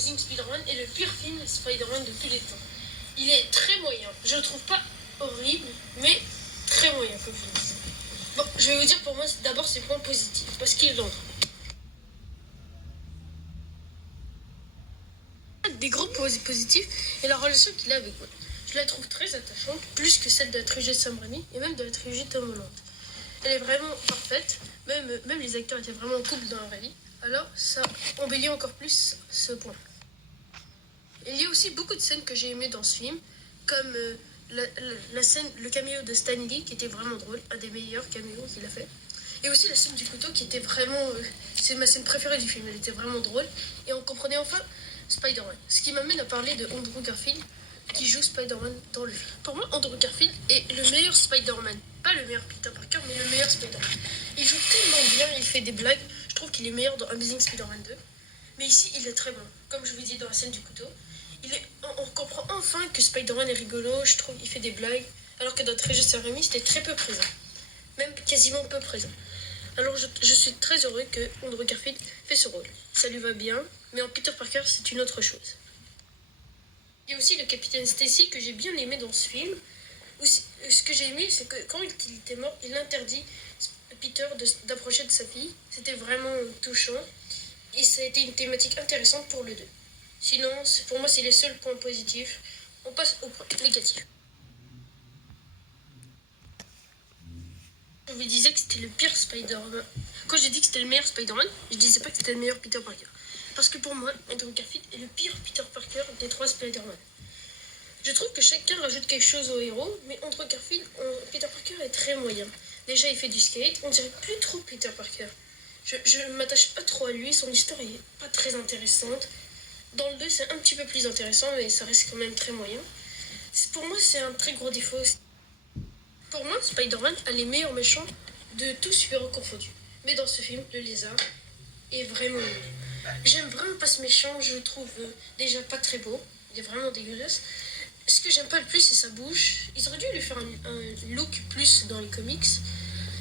Amazing Spider-Man est le pire film Spider-Man de tous les temps. Il est très moyen. Je le trouve pas horrible, mais très moyen comme film. Bon, je vais vous dire pour moi d'abord ses points positifs, parce qu'il est drôle. Des gros points positifs et la relation qu'il a avec Gwen. Je la trouve très attachante, plus que celle de la trilogie de Sam Raimi et même de la trilogie de Tom Holland. Elle est vraiment parfaite, même les acteurs étaient vraiment en couple dans la vraie vie, alors ça embellit encore plus ce point. Il y a aussi beaucoup de scènes que j'ai aimées dans ce film, comme la scène, le caméo de Stan Lee qui était vraiment drôle, un des meilleurs caméos qu'il a fait. Et aussi la scène du couteau qui était vraiment... c'est ma scène préférée du film, elle était vraiment drôle. Et on comprenait enfin Spider-Man. Ce qui m'amène à parler de Andrew Garfield qui joue Spider-Man dans le film. Pour moi, Andrew Garfield est le meilleur Spider-Man. Pas le meilleur Peter Parker, mais le meilleur Spider-Man. Il joue tellement bien, il fait des blagues. Je trouve qu'il est meilleur dans Amazing Spider-Man 2. Mais ici, il est très bon. Comme je vous dis dans la scène du couteau. On comprend enfin que Spider-Man est rigolo, je trouve qu'il fait des blagues. Alors que dans Trilogie de Sam Raimi, c'était très peu présent. Même quasiment peu présent. Alors je suis très heureux que Andrew Garfield fait ce rôle. Ça lui va bien, mais en Peter Parker, c'est une autre chose. Il y a aussi le capitaine Stacy que j'ai bien aimé dans ce film. Ce que j'ai aimé, c'est que quand il était mort, il interdit Peter d'approcher de sa fille. C'était vraiment touchant. Et ça a été une thématique intéressante pour le 2. Sinon, pour moi, c'est les seuls points positifs. On passe aux points négatifs. Je vous disais que c'était le pire Spider-Man. Quand j'ai dit que c'était le meilleur Spider-Man, je disais pas que c'était le meilleur Peter Parker. Parce que pour moi, Andrew Garfield est le pire Peter Parker des 3 Spider-Man. Je trouve que chacun rajoute quelque chose au héros, mais Andrew Garfield, Peter Parker est très moyen. Déjà, il fait du skate, on dirait plus trop Peter Parker. Je ne m'attache pas trop à lui, son histoire est pas très intéressante. Dans le 2, c'est un petit peu plus intéressant, mais ça reste quand même très moyen. Pour moi, c'est un très gros défaut. Pour moi, Spider-Man a les meilleurs méchants de tous super-héros confondus. Mais dans ce film, le lézard est vraiment nul. J'aime vraiment pas ce méchant, je le trouve déjà pas très beau. Il est vraiment dégueulasse. Ce que j'aime pas le plus, c'est sa bouche. Ils auraient dû lui faire un look plus dans les comics.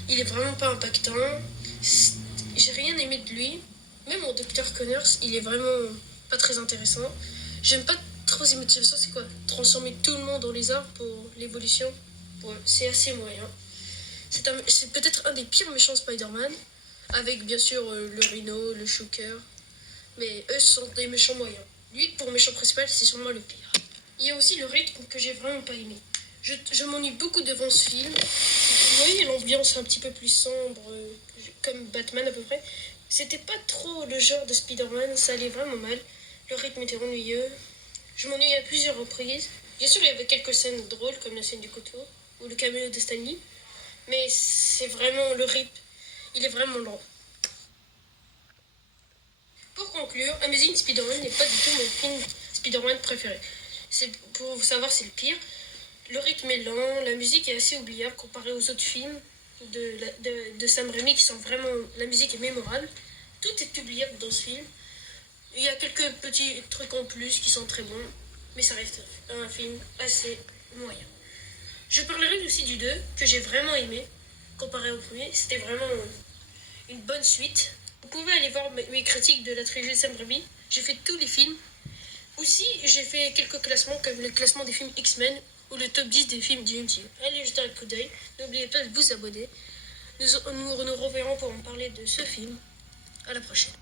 Il est vraiment pas impactant. J'ai rien aimé de lui. Même mon Dr. Connors, il est vraiment pas très intéressant. J'aime pas trop ses motivations, c'est quoi? Transformer tout le monde en lézard pour l'évolution. Ouais, c'est assez moyen. C'est peut-être un des pires méchants Spider-Man, avec bien sûr le Rhino, le Shocker, mais eux sont des méchants moyens. Lui, pour méchant principal, c'est sûrement le pire. Il y a aussi le rythme que j'ai vraiment pas aimé. Je m'ennuie beaucoup devant ce film. Vous voyez l'ambiance un petit peu plus sombre, comme Batman à peu près. C'était pas trop le genre de Spider-Man, ça allait vraiment mal. Le rythme était ennuyeux. Je m'ennuie à plusieurs reprises. Bien sûr, il y avait quelques scènes drôles, comme la scène du couteau, ou le caméo de Stan Lee, mais c'est vraiment le rythme, il est vraiment lent. Pour conclure, Amazing Spider-Man n'est pas du tout mon film Spider-Man préféré. Pour vous savoir, c'est le pire. Le rythme est lent, la musique est assez oubliable comparée aux autres films de Sam Raimi qui sont vraiment... La musique est mémorable. Tout est oubliable dans ce film. Il y a quelques petits trucs en plus qui sont très bons, mais ça reste un film assez moyen. Je parlerai aussi du 2, que j'ai vraiment aimé, comparé au premier. C'était vraiment une bonne suite. Vous pouvez aller voir mes critiques de la trilogie de Sam Raimi. J'ai fait tous les films. Aussi, j'ai fait quelques classements, comme le classement des films X-Men ou le top 10 des films du MCU. Allez jeter un coup d'œil. N'oubliez pas de vous abonner. Nous reverrons pour en parler de ce film. À la prochaine.